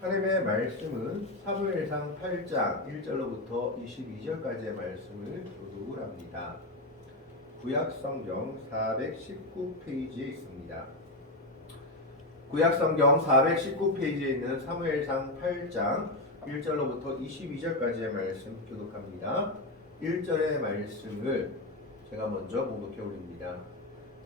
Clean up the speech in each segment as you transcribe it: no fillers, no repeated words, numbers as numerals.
하나님의 말씀은 사무엘상 8장 1절로부터 22절까지의 말씀을 교독을 합니다. 구약성경 419페이지에 있습니다. 구약성경 419페이지에 있는 사무엘상 8장 1절로부터 22절까지의 말씀 교독합니다. 1절의 말씀을 제가 먼저 봉독해 올립니다.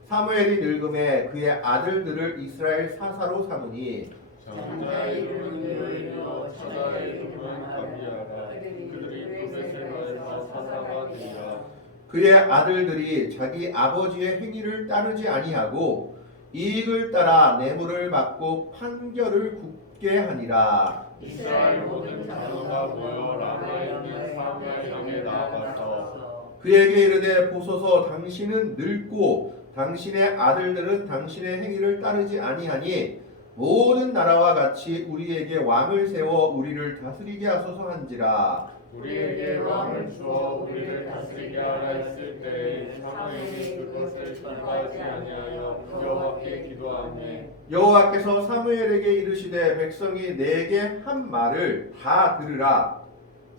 사무엘이 늙음에 그의 아들들을 이스라엘 사사로 삼으니 장자의 이름은 요엘이요 처자의 이름은 아비야라. 그들이 브벳셀에서 사사가 되니라. 그의 아들들이 자기 아버지의 행위를 따르지 아니하고 이익을 따라 뇌물을 받고 판결을 굽게 하니라. 이스라엘 모든 장로가 모여 라마에 있는 사무엘 향에 나아가서 그에게 이르되 보소서 당신은 늙고 당신의 아들들은 당신의 행위를 따르지 아니하니 모든 나라와 같이 우리에게 왕을 세워 우리를 다스리게 하소서 한지라. 우리에게 왕을 주어 우리를 다스리게 하라 했을 때에 사무엘이 그것을 기뻐하지 아니하여 여호와께 기도하매 여호와께서 사무엘에게 이르시되 백성이 내게 한 말을 다 들으라.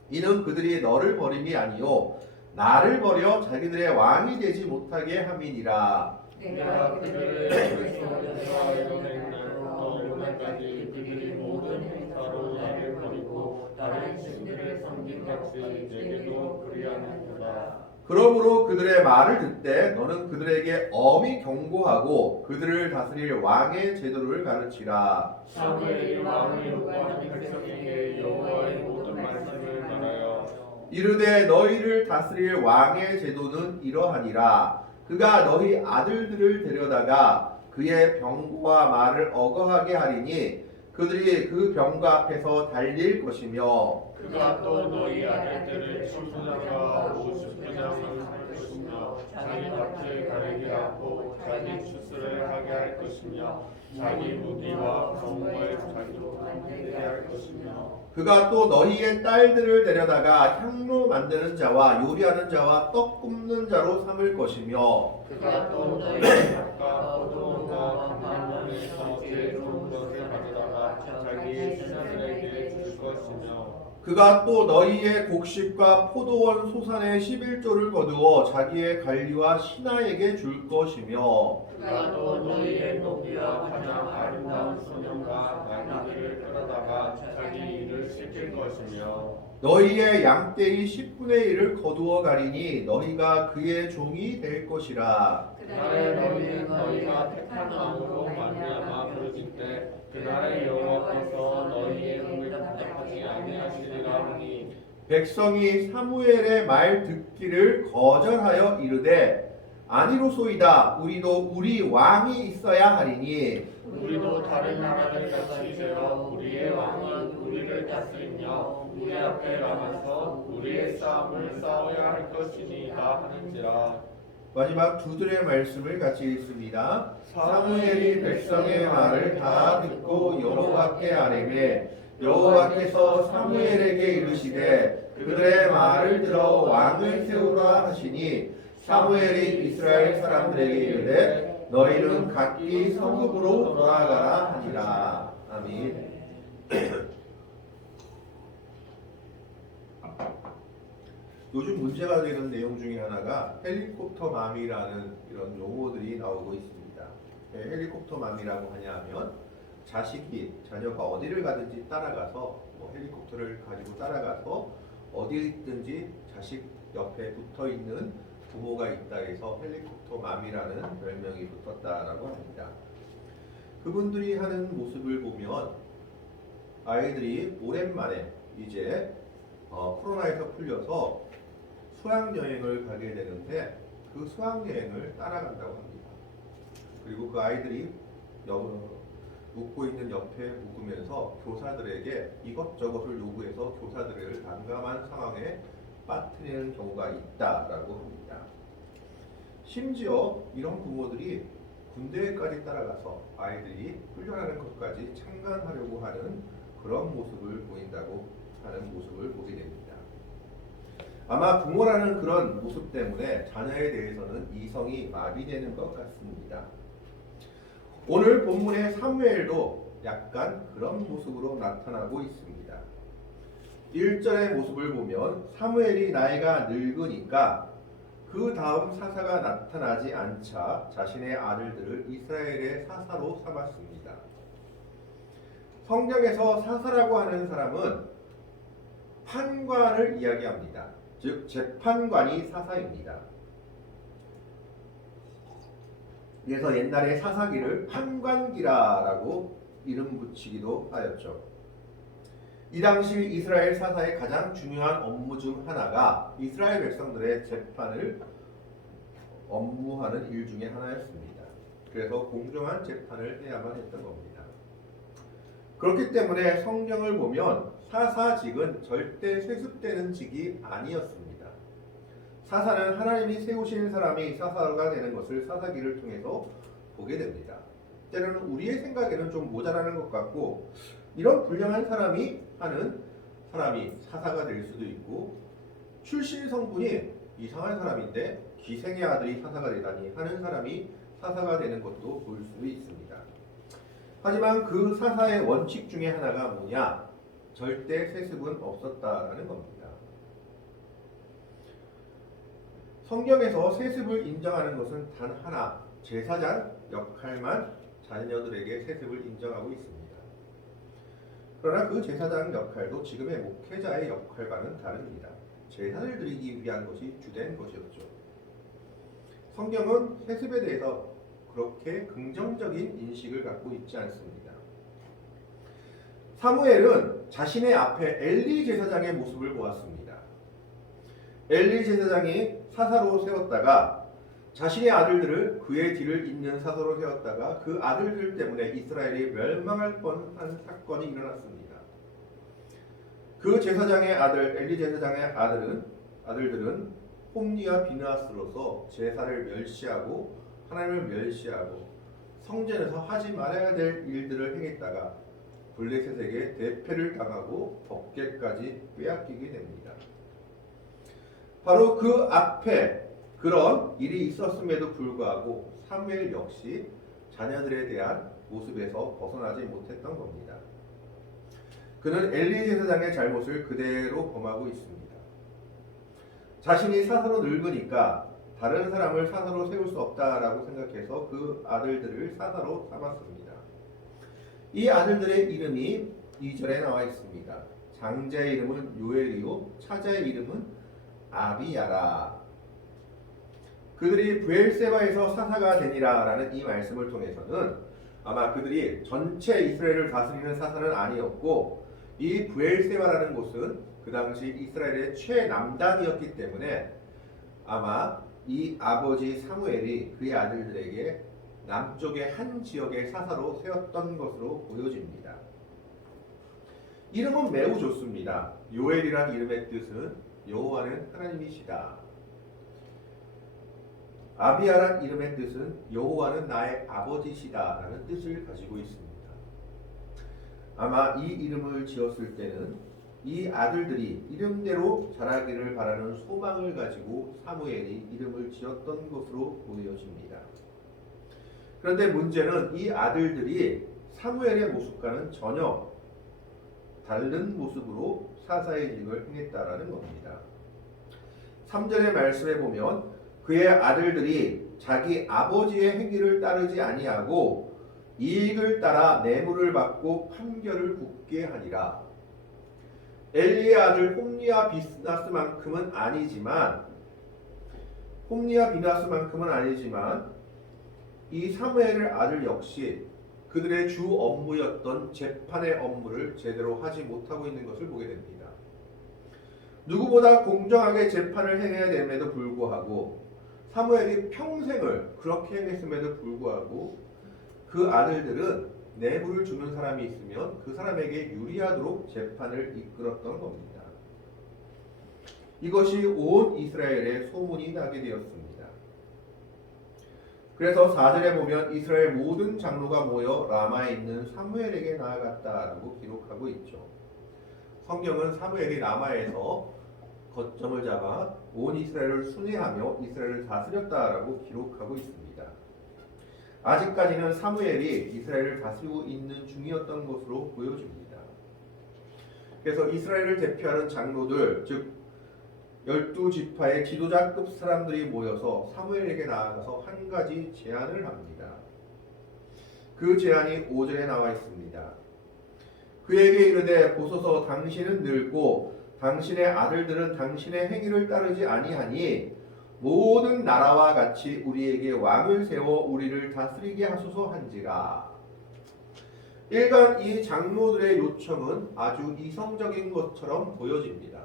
이는 그들이 너를 버림이 아니요 나를 버려 자기들의 왕이 되지 못하게 함이니라. 내가 그들의 머릿속에서 이뤄낸 날부터 오늘까지 그들이 모든 행사로 나를 버리고 다른 신들을 섬김같이 내게도 그리하는도다. 그러므로 그들의 말을 듣되 너는 그들에게 엄히 경고하고 그들을 다스릴 왕의 제도를 가르치라. 사무엘이 왕을 요구하는 백성에게 여호와의 모든 말씀을 말하여 이르되 너희를 다스릴 왕의 제도는 이러하니라. 그가 너희 아들들을 데려다가 그의 병거와 말을 어거하게 하리니 그들이 그 병거 앞에서 달릴 것이며 그가 또 너희 아들들을 추수장과 오십부장을 할 것이며 자기 밭을 가르게 하고 자기 추수를 하게 할 것이며 자기 무기와 병거에 자기도 만들게 할 것이며 그가 또 너희의 딸들을 데려다가 향로 만드는 자와 요리하는 자와 떡 굽는 자로 삼을 것이며 그가 또 너희의 밭과 포도원과 감람원에서 제일 좋은 것을 가져다가 자기의 신하들에게 줄 것이며 그가 또 너희의 곡식과 포도원 소산의 11조를 거두어 자기의 관리와 신하에게 줄 것이며 그가 또 너희의 노비와 가장 아름다운 소년과 나귀들을 끌어다가 자기 일을 시킬 것이며 너희의 양떼의 10분의 1을 거두어 가리니 너희가 그의 종이 될 것이라. 그날에 너희는 너희가 택한 왕으로 말미암아 부르짖 때 그날에 여호와께서 너희의 음을 답답하지 아니하시리라 하니 백성이 사무엘의 말 듣기를 거절하여 이르되 아니로소이다 우리도 우리 왕이 있어야 하리니 우리도 다른 나라를 같이 세워 우리의 왕이 우리를 다스리며 우리 앞에 나가서 우리의 싸움을 싸워야 할 것이니이다 하는지라. 마지막 두 줄의 말씀을 같이 읽습니다. 사무엘이 백성의 말을 다 듣고 여호와께 아뢰매 여호와께서 사무엘에게 이르시되 그들의 말을 들어 왕을 세우라 하시니 사무엘이 이스라엘 사람들에게 이르되 너희는 각기 성읍으로 돌아가라 하니라. 아멘. 요즘 문제가 되는 내용 중에 하나가 헬리콥터 맘이라는 이런 용어들이 나오고 있습니다. 왜 헬리콥터 맘이라고 하냐면 자녀가 어디를 가든지 따라가서 헬리콥터를 가지고 따라가서 어디 있든지 자식 옆에 붙어 있는 부모가 있다 해서 헬리콥터 맘이라는 별명이 붙었다라고 합니다. 그분들이 하는 모습을 보면 아이들이 오랜만에 이제 코로나에서 풀려서 수학여행을 가게 되는데 그 수학여행을 따라간다고 합니다. 그리고 그 아이들이 묵고 있는 옆에 묵으면서 교사들에게 이것저것을 요구해서 교사들을 난감한 상황에 빠뜨리는 경우가 있다라고 합니다. 심지어 이런 부모들이 군대까지 따라가서 아이들이 훈련하는 것까지 참관하려고 하는 그런 모습을 보인다고 하는 모습을 보게 됩니다. 아마 부모라는 그런 모습 때문에 자녀에 대해서는 이성이 마비되는 것 같습니다. 오늘 본문의 사무엘도 약간 그런 모습으로 나타나고 있습니다. 1절의 모습을 보면 사무엘이 나이가 늙으니까 그 다음 사사가 나타나지 않자 자신의 아들들을 이스라엘의 사사로 삼았습니다. 성경에서 사사라고 하는 사람은 판관을 이야기합니다. 즉 재판관이 사사입니다. 그래서 옛날에 사사기를 판관기라라고 이름 붙이기도 하였죠. 이 당시 이스라엘 사사의 가장 중요한 업무 중 하나가 이스라엘 백성들의 재판을 업무하는 일 중에 하나였습니다. 그래서 공정한 재판을 해야만 했던 겁니다. 그렇기 때문에 성경을 보면 사사직은 절대 세습되는 직이 아니었습니다. 사사는 하나님이 세우신 사람이 사사가 되는 것을 사사기를 통해서 보게 됩니다. 때로는 우리의 생각에는 좀 모자라는 것 같고 이런 불량한 사람이 하는 사람이 사사가 될 수도 있고 출신 성분이 이상한 사람인데 기생의 아들이 사사가 되다니 하는 사람이 사사가 되는 것도 볼 수 있습니다. 하지만 그 사사의 원칙 중에 하나가 뭐냐? 절대 세습은 없었다라는 겁니다. 성경에서 세습을 인정하는 것은 단 하나, 제사장 역할만 자녀들에게 세습을 인정하고 있습니다. 그러나 그 제사장 역할도 지금의 목회자의 역할과는 다릅니다. 제사를 드리기 위한 것이 주된 것이었죠. 성경은 세습에 대해서 그렇게 긍정적인 인식을 갖고 있지 않습니다. 사무엘은 자신의 앞에 엘리 제사장의 모습을 보았습니다. 엘리 제사장이 사사로 세웠다가 자신의 아들들을 그의 뒤를 잇는 사사로 세웠다가 그 아들들 때문에 이스라엘이 멸망할 뻔한 사건이 일어났습니다. 그 제사장의 아들 엘리 제사장의 아들들은 홈리와 비느하스로서 제사를 멸시하고 하나님을 멸시하고 성전에서 하지 말아야 될 일들을 행했다가 블레셋에게 대패를 당하고 법궤까지 빼앗기게 됩니다. 바로 그 앞에 그런 일이 있었음에도 불구하고 사무엘 역시 자녀들에 대한 모습에서 벗어나지 못했던 겁니다. 그는 엘리 제사장의 잘못을 그대로 범하고 있습니다. 자신이 사사로 늙으니까 다른 사람을 사사로 세울 수 없다라고 생각해서 그 아들들을 사사로 삼았습니다. 이 아들들의 이름이 2절에 나와 있습니다. 장자의 이름은 요엘이요 차자의 이름은 아비야라. 그들이 브엘세바에서 사사가 되니라 라는 이 말씀을 통해서는 아마 그들이 전체 이스라엘을 다스리는 사사는 아니었고 이 브엘세바라는 곳은 그 당시 이스라엘의 최남단이었기 때문에 아마 이 아버지 사무엘이 그의 아들들에게 남쪽의 한 지역의 사사로 세웠던 것으로 보여집니다. 이름은 매우 좋습니다. 요엘이란 이름의 뜻은 여호와는 하나님이시다. 아비야란 이름의 뜻은 여호와는 나의 아버지시다 라는 뜻을 가지고 있습니다. 아마 이 이름을 지었을 때는 이 아들들이 이름대로 자라기를 바라는 소망을 가지고 사무엘이 이름을 지었던 것으로 보여집니다. 그런데 문제는 이 아들들이 사무엘의 모습과는 전혀 다른 모습으로 사사의 직을 행했다라는 겁니다. 3절의 말씀에 보면 그의 아들들이 자기 아버지의 행위를 따르지 아니하고 이익을 따라 뇌물을 받고 판결을 굽게 하니라. 엘리의 아들 홈리와 비나스만큼은 아니지만 이 사무엘의 아들 역시 그들의 주 업무였던 재판의 업무를 제대로 하지 못하고 있는 것을 보게 됩니다. 누구보다 공정하게 재판을 행해야 됨에도 불구하고 사무엘이 평생을 그렇게 행했음에도 불구하고 그 아들들은 뇌물을 주는 사람이 있으면 그 사람에게 유리하도록 재판을 이끌었던 겁니다. 이것이 온 이스라엘에 소문이 나게 되었습니다. 그래서 4절에 보면 이스라엘 모든 장로가 모여 라마에 있는 사무엘에게 나아갔다라고 기록하고 있죠. 성경은 사무엘이 라마에서 거점을 잡아 온 이스라엘을 순회하며 이스라엘을 다스렸다라고 기록하고 있습니다. 아직까지는 사무엘이 이스라엘을 다스리고 있는 중이었던 것으로 보여집니다. 그래서 이스라엘을 대표하는 장로들, 즉 12지파의 지도자급 사람들이 모여서 사무엘에게 나아가서 한 가지 제안을 합니다. 그 제안이 5절에 나와 있습니다. 그에게 이르되 보소서 당신은 늙고 당신의 아들들은 당신의 행위를 따르지 아니하니 모든 나라와 같이 우리에게 왕을 세워 우리를 다스리게 하소서 한지라. 일간 이 장로들의 요청은 아주 이성적인 것처럼 보여집니다.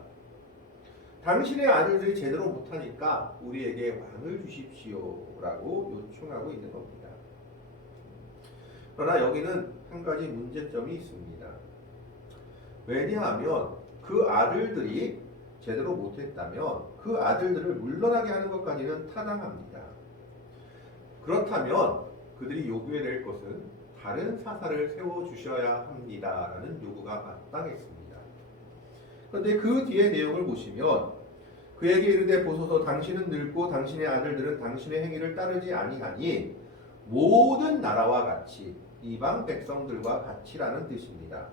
당신의 아들들이 제대로 못하니까 우리에게 왕을 주십시오라고 요청하고 있는 겁니다. 그러나 여기는 한 가지 문제점이 있습니다. 왜냐하면 그 아들들이 제대로 못했다면 그 아들들을 물러나게 하는 것까지는 타당합니다. 그렇다면 그들이 요구해야 될 것은 다른 사사를 세워주셔야 합니다라는 요구가 마땅했습니다. 그런데 그 뒤에 내용을 보시면 그에게 이르되 보소서 당신은 늙고 당신의 아들들은 당신의 행위를 따르지 아니하니 모든 나라와 같이 이방 백성들과 같이라는 뜻입니다.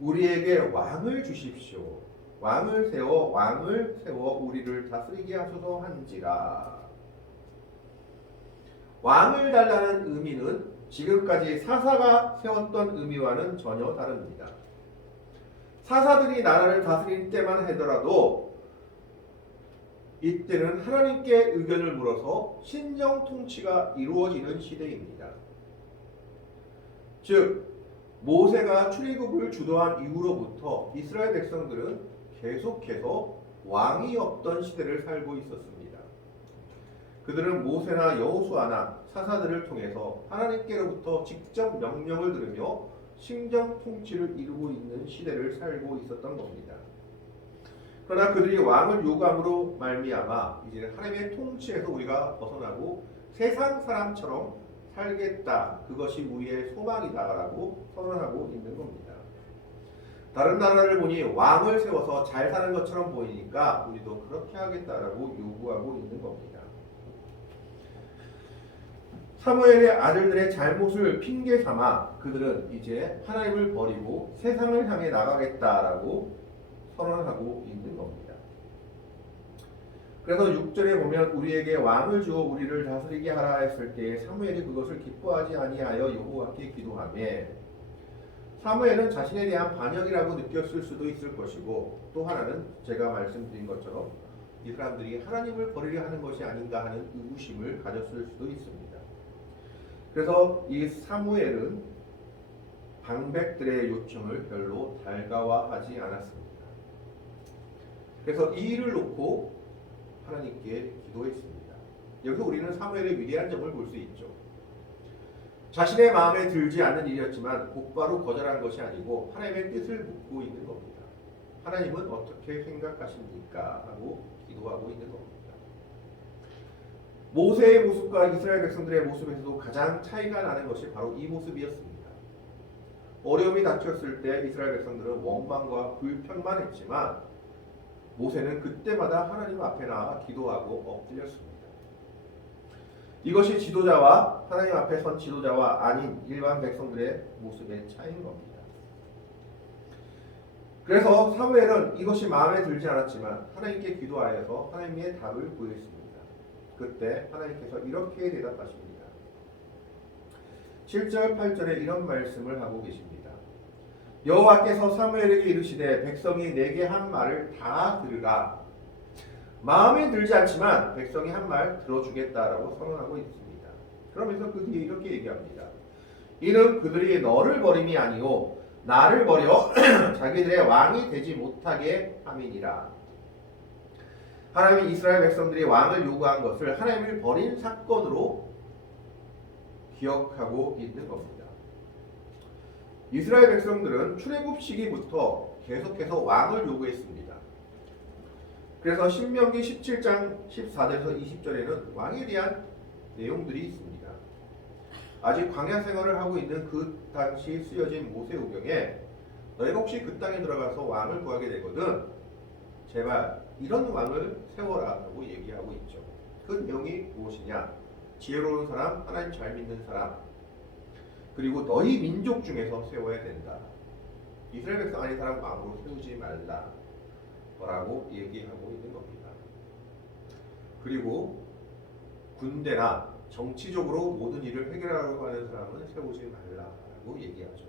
우리에게 왕을 주십시오. 왕을 세워 우리를 다스리게 하소서 한지라. 왕을 달라는 의미는 지금까지 사사가 세웠던 의미와는 전혀 다릅니다. 사사들이 나라를 다스릴 때만 하더라도 이때는 하나님께 의견을 물어서 신정 통치가 이루어지는 시대입니다. 즉 모세가 출애굽을 주도한 이후로부터 이스라엘 백성들은 계속해서 왕이 없던 시대를 살고 있었습니다. 그들은 모세나 여호수아나 사사들을 통해서 하나님께로부터 직접 명령을 들으며 신정 통치를 이루고 있는 시대를 살고 있었던 겁니다. 그러나 그들이 왕을 요구함으로 말미암아 이제 하나님의 통치에서 우리가 벗어나고 세상 사람처럼 살겠다. 그것이 우리의 소망이다라고 선언하고 있는 겁니다. 다른 나라를 보니 왕을 세워서 잘 사는 것처럼 보이니까 우리도 그렇게 하겠다라고 요구하고 있는 겁니다. 사무엘의 아들들의 잘못을 핑계 삼아 그들은 이제 하나님을 버리고 세상을 향해 나가겠다라고 선언하고 있는 겁니다. 그래서 6절에 보면 우리에게 왕을 주어 우리를 다스리게 하라 했을 때 사무엘이 그것을 기뻐하지 아니하여 여호와께 기도하며, 사무엘은 자신에 대한 반역이라고 느꼈을 수도 있을 것이고, 또 하나는 제가 말씀드린 것처럼 이 사람들이 하나님을 버리려 하는 것이 아닌가 하는 의구심을 가졌을 수도 있습니다. 그래서 이 사무엘은 방백들의 요청을 별로 달가워하지 않았습니다. 그래서 이 일을 놓고 하나님께 기도했습니다. 여기서 우리는 사무엘의 위대한 점을 볼 수 있죠. 자신의 마음에 들지 않는 일이었지만 곧바로 거절한 것이 아니고 하나님의 뜻을 묻고 있는 겁니다. 하나님은 어떻게 생각하십니까? 하고 기도하고 있는 겁니다. 모세의 모습과 이스라엘 백성들의 모습에서도 가장 차이가 나는 것이 바로 이 모습이었습니다. 어려움이 닥쳤을 때 이스라엘 백성들은 원망과 불평만 했지만 모세는 그때마다 하나님 앞에 나와 기도하고 엎드렸습니다. 이것이 지도자와 하나님 앞에 선 지도자와 아닌 일반 백성들의 모습의 차이인 겁니다. 그래서 사무엘은 이것이 마음에 들지 않았지만 하나님께 기도하여서 하나님의 답을 구했습니다. 그때 하나님께서 이렇게 대답하십니다. 7절 8절에 이런 말씀을 하고 계십니다. 여호와께서 사무엘에게 이르시되 백성이 내게 한 말을 다 들으라. 마음에 들지 않지만 백성이 한 말 들어주겠다라고 선언하고 있습니다. 그러면서 그 뒤에 이렇게 얘기합니다. 이는 그들이 너를 버림이 아니요 나를 버려 자기들의 왕이 되지 못하게 함이니라. 하나님이 이스라엘 백성들이 왕을 요구한 것을 하나님을 버린 사건으로 기억하고 있는 겁니다. 이스라엘 백성들은 출애굽 시기부터 계속해서 왕을 요구했습니다. 그래서 신명기 17장 14절에서 20절에는 왕에 대한 내용들이 있습니다. 아직 광야 생활을 하고 있는 그 당시 쓰여진 모세오경에 너희가 혹시 그 땅에 들어가서 왕을 구하게 되거든 제발 이런 왕을 세워라 라고 얘기하고 있죠. 그 내용이 무엇이냐? 지혜로운 사람, 하나님 잘 믿는 사람, 그리고 너희 민족 중에서 세워야 된다. 이스라엘 백성 아닌 사람 왕으로 세우지 말라 라고 얘기하고 있는 겁니다. 그리고 군대나 정치적으로 모든 일을 해결하려고 하는 사람은 세우지 말라라고 얘기하죠.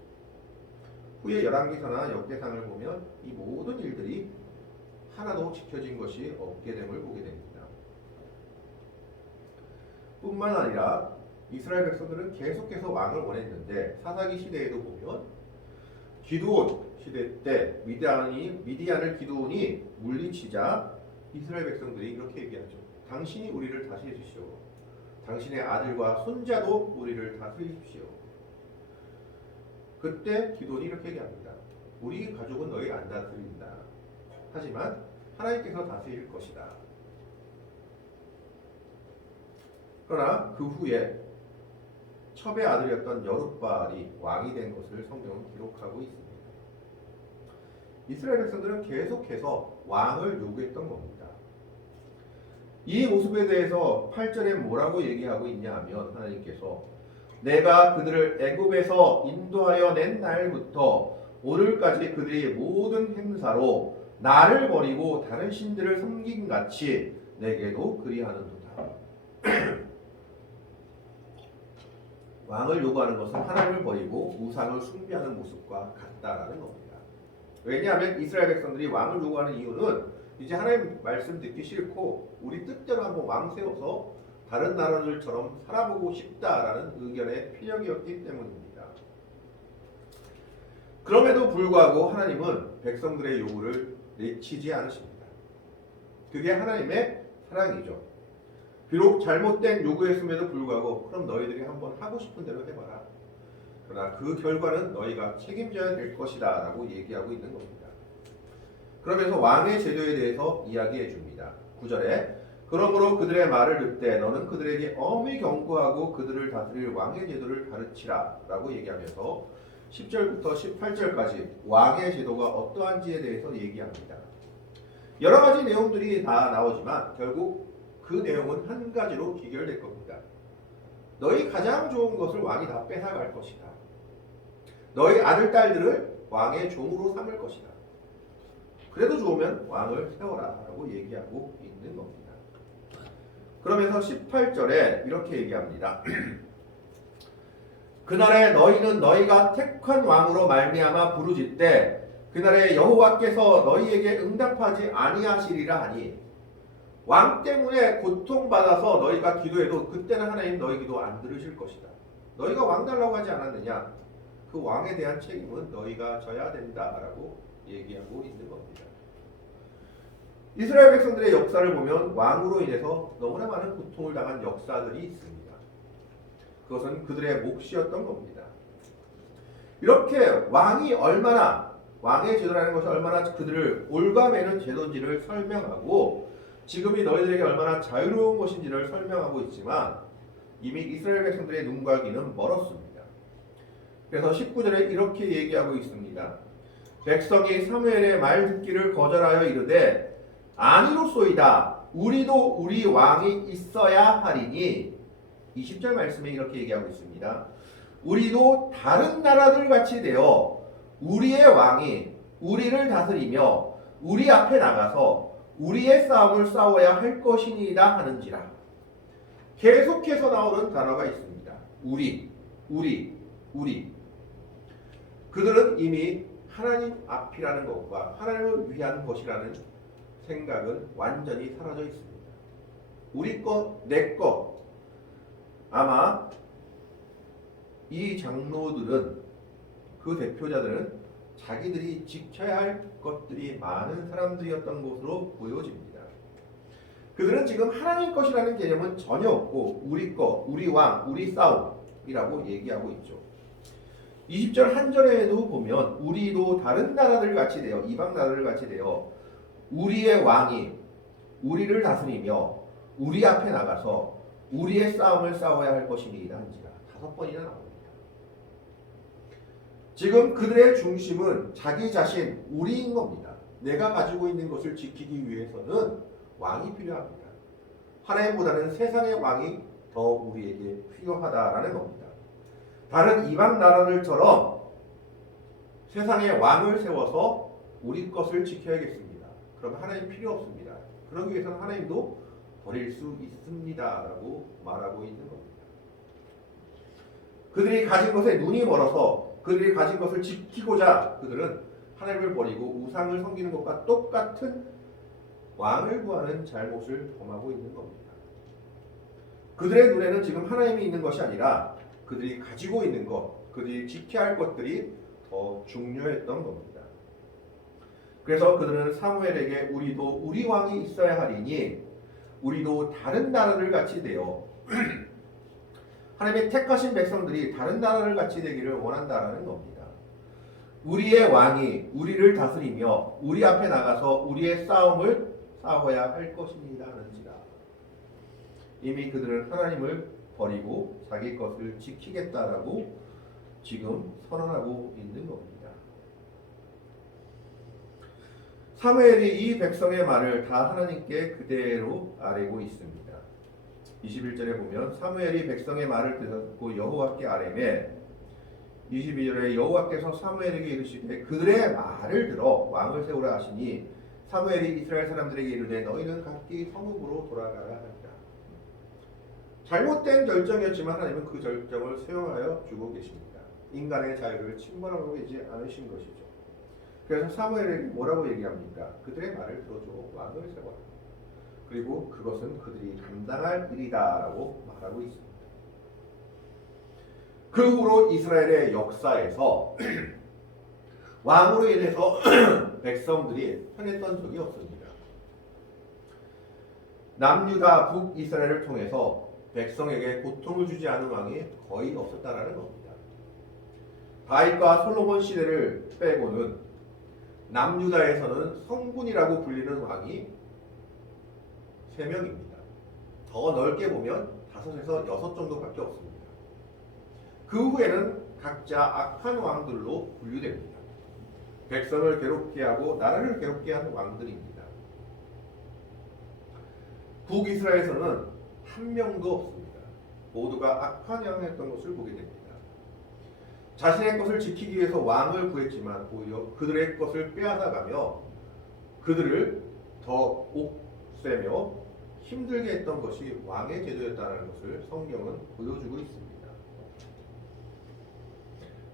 후에 열왕기서나 역대상을 보면 이 모든 일들이 하나도 지켜진 것이 없게 됨을 보게 됩니다. 뿐만 아니라 이스라엘 백성들은 계속해서 왕을 원했는데 사사기 시대에도 보면 기드온 시대 때 미디안을 기드온이 물리치자 이스라엘 백성들이 이렇게 얘기하죠. 당신이 우리를 다스려 주시오. 당신의 아들과 손자도 우리를 다스리십시오. 그때 기드온이 이렇게 얘기합니다. 우리 가족은 너희 안 다스린다. 하지만 하나님께서 다스릴 것이다. 그러나 그 후에 첩의 아들이었던 여룻바알이 왕이 된 것을 성경은 기록하고 있습니다. 이스라엘 백성들은 계속해서 왕을 요구했던 겁니다. 이 모습에 대해서 8절에 뭐라고 얘기하고 있냐 하면 하나님께서 내가 그들을 애굽에서 인도하여 낸 날부터 오늘까지 그들이 모든 행사로 나를 버리고 다른 신들을 섬긴 같이 내게도 그리하는도다. 왕을 요구하는 것은 하나님을 버리고 우상을 숭배하는 모습과 같다라는 겁니다. 왜냐하면 이스라엘 백성들이 왕을 요구하는 이유는 이제 하나님 말씀 듣기 싫고 우리 뜻대로 한번 왕 세워서 다른 나라들처럼 살아보고 싶다라는 의견의 피력이었기 때문입니다. 그럼에도 불구하고 하나님은 백성들의 요구를 내치지 않으십니다. 그게 하나님의 사랑이죠. 비록 잘못된 요구였음에도 불구하고 그럼 너희들이 한번 하고 싶은 대로 해봐라. 그러나 그 결과는 너희가 책임져야 될 것이다 라고 얘기하고 있는 겁니다. 그러면서 왕의 제도에 대해서 이야기해 줍니다. 9절에 그러므로 그들의 말을 듣되 너는 그들에게 엄히 경고하고 그들을 다스릴 왕의 제도를 가르치라 라고 얘기하면서 10절부터 18절까지 왕의 제도가 어떠한지에 대해서 얘기합니다. 여러 가지 내용들이 다 나오지만 결국 그 내용은 한 가지로 귀결될 겁니다. 너희 가장 좋은 것을 왕이 다 뺏어갈 것이다. 너희 아들, 딸들을 왕의 종으로 삼을 것이다. 그래도 좋으면 왕을 세워라 라고 얘기하고 있는 겁니다. 그러면서 18절에 이렇게 얘기합니다. 그날에 너희는 너희가 택한 왕으로 말미암아 부르짖되 그날에 여호와께서 너희에게 응답하지 아니하시리라 하니 왕 때문에 고통받아서 너희가 기도해도 그때는 하나님 너희 기도 안 들으실 것이다. 너희가 왕 달라고 하지 않았느냐? 그 왕에 대한 책임은 너희가 져야 된다라고 얘기하고 있는 겁니다. 이스라엘 백성들의 역사를 보면 왕으로 인해서 너무나 많은 고통을 당한 역사들이 있습니다. 그것은 그들의 몫이었던 겁니다. 이렇게 왕의 제도라는 것이 얼마나 그들을 올가매는 제도인지를 설명하고 지금이 너희들에게 얼마나 자유로운 것인지를 설명하고 있지만 이미 이스라엘 백성들의 눈과 귀는 멀었습니다. 그래서 19절에 이렇게 얘기하고 있습니다. 백성이 사무엘의 말 듣기를 거절하여 이르되 아니로소이다. 우리도 우리 왕이 있어야 하리니 20절 말씀에 이렇게 얘기하고 있습니다. 우리도 다른 나라들 같이 되어 우리의 왕이 우리를 다스리며 우리 앞에 나가서 우리의 싸움을 싸워야 할 것이니이다 하는지라. 계속해서 나오는 단어가 있습니다. 우리. 그들은 이미 하나님 앞이라는 것과 하나님을 위한 것이라는 생각은 완전히 사라져 있습니다. 우리 것, 내 것. 아마 이 장로들은 그 대표자들은 자기들이 지켜야 할 것들이 많은 사람들이었던 것으로 보여집니다. 그들은 지금 하나님 것이라는 개념은 전혀 없고 우리 것, 우리 왕, 우리 싸움이라고 얘기하고 있죠. 20절 한 절에도 보면 우리도 다른 나라들 같이 되어 이방 나라들 같이 되어 우리의 왕이 우리를 다스리며 우리 앞에 나가서 우리의 싸움을 싸워야 할 것이니이다 한지라 5번이나 나옵니다. 지금 그들의 중심은 자기 자신, 우리인 겁니다. 내가 가지고 있는 것을 지키기 위해서는 왕이 필요합니다. 하나님보다는 세상의 왕이 더 우리에게 필요하다라는 겁니다. 다른 이방 나라들처럼 세상에 왕을 세워서 우리 것을 지켜야겠습니다. 그럼 하나님 필요 없습니다. 그러기 위해서는 하나님도 버릴 수 있습니다라고 말하고 있는 겁니다. 그들이 가진 것에 눈이 멀어서 그들이 가진 것을 지키고자 그들은 하나님을 버리고 우상을 섬기는 것과 똑같은 왕을 구하는 잘못을 범하고 있는 겁니다. 그들의 눈에는 지금 하나님이 있는 것이 아니라 그들이 가지고 있는 것, 그들이 지켜야 할 것들이 더 중요했던 겁니다. 그래서 그들은 사무엘에게 우리도 우리 왕이 있어야 하리니 우리도 다른 나라를 같이 되어 하나님의 택하신 백성들이 다른 나라를 같이 되기를 원한다라는 겁니다. 우리의 왕이 우리를 다스리며 우리 앞에 나가서 우리의 싸움을 싸워야 할 것입니다 하는지라. 이미 그들은 하나님을 버리고 자기 것을 지키겠다라고 지금 선언하고 있는 겁니다. 사무엘이 이 백성의 말을 다 하나님께 그대로 아뢰고 있습니다. 21절에 보면 사무엘이 백성의 말을 듣고 여호와께 아뢰매 22절에 여호와께서 사무엘에게 이르시되 그들의 말을 들어 왕을 세우라 하시니 사무엘이 이스라엘 사람들에게 이르되 너희는 각기 성읍으로 돌아가라 하니라. 잘못된 결정이었지만 하나님은 그 결정을 수용하여 주고 계십니다. 인간의 자유를 침범하고 계지 않으신 것이죠. 그래서 사무엘에게 뭐라고 얘기합니까? 그들의 말을 들어줘 왕을 세워라. 그리고 그것은 그들이 감당할 일이다라고 말하고 있습니다. 그 후로 이스라엘의 역사에서 왕으로 인해서 백성들이 편했던 적이 없습니다. 남유다 북이스라엘을 통해서 백성에게 고통을 주지 않은 왕이 거의 없었다라는 겁니다. 다윗과 솔로몬 시대를 빼고는 남유다에서는 성군이라고 불리는 왕이 3명입니다. 더 넓게 보면 5에서 6 정도밖에 없습니다. 그 후에는 각자 악한 왕들로 분류됩니다. 백성을 괴롭게 하고 나라를 괴롭게 하는 왕들입니다. 북이스라엘에서는 한 명도 없습니다. 모두가 악한 왕을 했던 것을 보게 됩니다. 자신의 것을 지키기 위해서 왕을 구했지만 오히려 그들의 것을 빼앗아가며 그들을 더 옥죄며 힘들게 했던 것이 왕의 제도였다는 것을 성경은 보여주고 있습니다.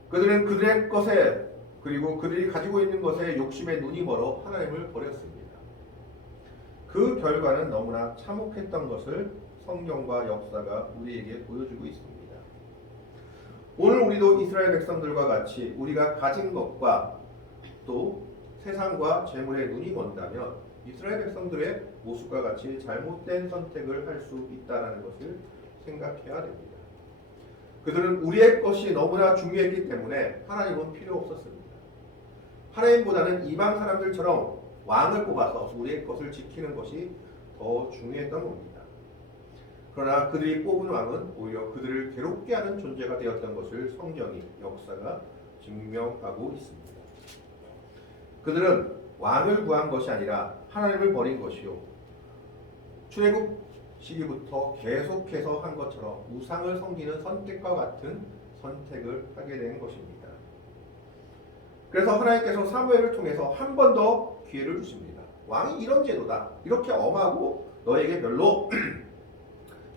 그들은 그들의 것에 그리고 그들이 가지고 있는 것에 욕심에 눈이 멀어 하나님을 버렸습니다. 그 결과는 너무나 참혹했던 것을 성경과 역사가 우리에게 보여주고 있습니다. 오늘 우리도 이스라엘 백성들과 같이 우리가 가진 것과 또 세상과 재물에 눈이 먼다면 이스라엘 백성들의 모습과 같이 잘못된 선택을 할 수 있다는 것을 생각해야 됩니다. 그들은 우리의 것이 너무나 중요했기 때문에 하나님은 필요 없었습니다. 하나님보다는 이방 사람들처럼 왕을 뽑아서 우리의 것을 지키는 것이 더 중요했던 겁니다. 그러나 그들이 뽑은 왕은 오히려 그들을 괴롭게 하는 존재가 되었던 것을 성경이 역사가 증명하고 있습니다. 그들은 왕을 구한 것이 아니라 하나님을 버린 것이요 출애굽 시기부터 계속해서 한 것처럼 우상을 섬기는 선택과 같은 선택을 하게 된 것입니다. 그래서 하나님께서 사무엘을 통해서 한 번 더 기회를 주십니다. 왕이 이런 제도다. 이렇게 엄하고 너에게 별로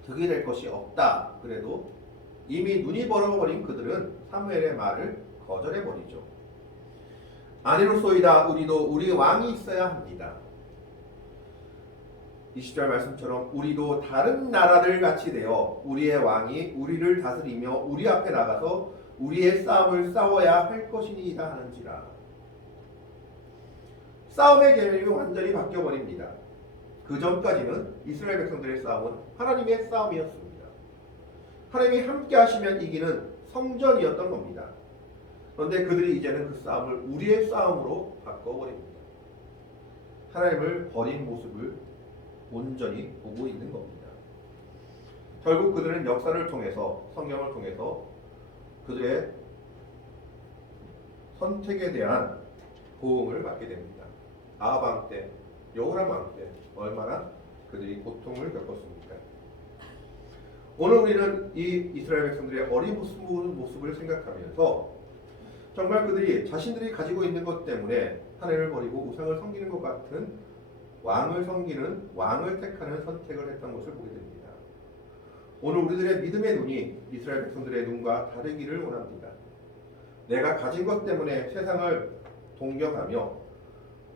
득이 될 것이 없다. 그래도 이미 눈이 벌어버린 그들은 사무엘의 말을 거절해버리죠. 아니로소이다 우리도 우리 왕이 있어야 합니다. 20절 말씀처럼 우리도 다른 나라들 같이 되어 우리의 왕이 우리를 다스리며 우리 앞에 나가서 우리의 싸움을 싸워야 할 것이니이다 하는지라. 싸움의 개념이 완전히 바뀌어버립니다. 그 전까지는 이스라엘 백성들의 싸움은 하나님의 싸움이었습니다. 하나님이 함께 하시면 이기는 성전이었던 겁니다. 그런데 그들이 이제는 그 싸움을 우리의 싸움으로 바꿔버립니다. 하나님을 버린 모습을 온전히 보고 있는 겁니다. 결국 그들은 역사를 통해서 성경을 통해서 그들의 선택에 대한 보응을 받게 됩니다. 아합 왕 때, 여호람 왕 때 얼마나 그들이 고통을 겪었습니까? 오늘 우리는 이 이스라엘 백성들의 어린 모습을 생각하면서 정말 그들이 자신들이 가지고 있는 것 때문에 하나님을 버리고 우상을 섬기는 것 같은 왕을 택하는 선택을 했던 것을 보게 됩니다. 오늘 우리들의 믿음의 눈이 이스라엘 백성들의 눈과 다르기를 원합니다. 내가 가진 것 때문에 세상을 동경하며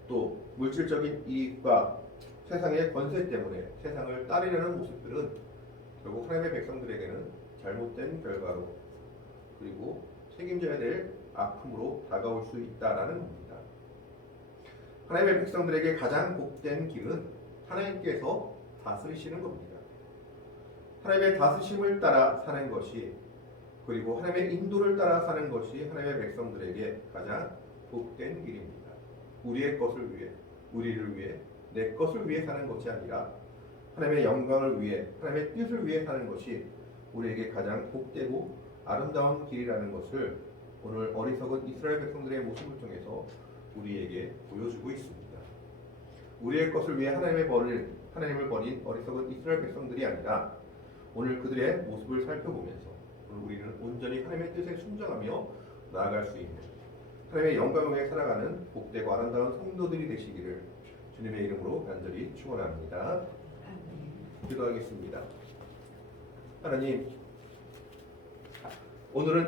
또 물질적인 이익과 세상의 권세 때문에 세상을 따르려는 모습들은 결국 하나님의 백성들에게는 잘못된 결과로 그리고 책임져야 될 아픔으로 다가올 수 있다라는 겁니다. 하나님의 백성들에게 가장 복된 길은 하나님께서 다스리시는 겁니다. 하나님의 다스림을 따라 사는 것이 그리고 하나님의 인도를 따라 사는 것이 하나님의 백성들에게 가장 복된 길입니다. 우리의 것을 위해, 우리를 위해, 내 것을 위해 사는 것이 아니라 하나님의 영광을 위해, 하나님의 뜻을 위해 사는 것이 우리에게 가장 복되고 아름다운 길이라는 것을 오늘 어리석은 이스라엘 백성들의 모습을 통해서 우리에게 보여주고 있습니다. 우리의 것을 위해 하나님을 버린 어리석은 이스라엘 백성들이 아니라 오늘 그들의 모습을 살펴보면서 오늘 우리는 온전히 하나님의 뜻에 순종하며 나아갈 수 있는 하나님의 영광을 위해 살아가는 복되고 아름다운 성도들이 되시기를 주님의 이름으로 간절히 축원합니다. 기도하겠습니다. 하나님, 오늘은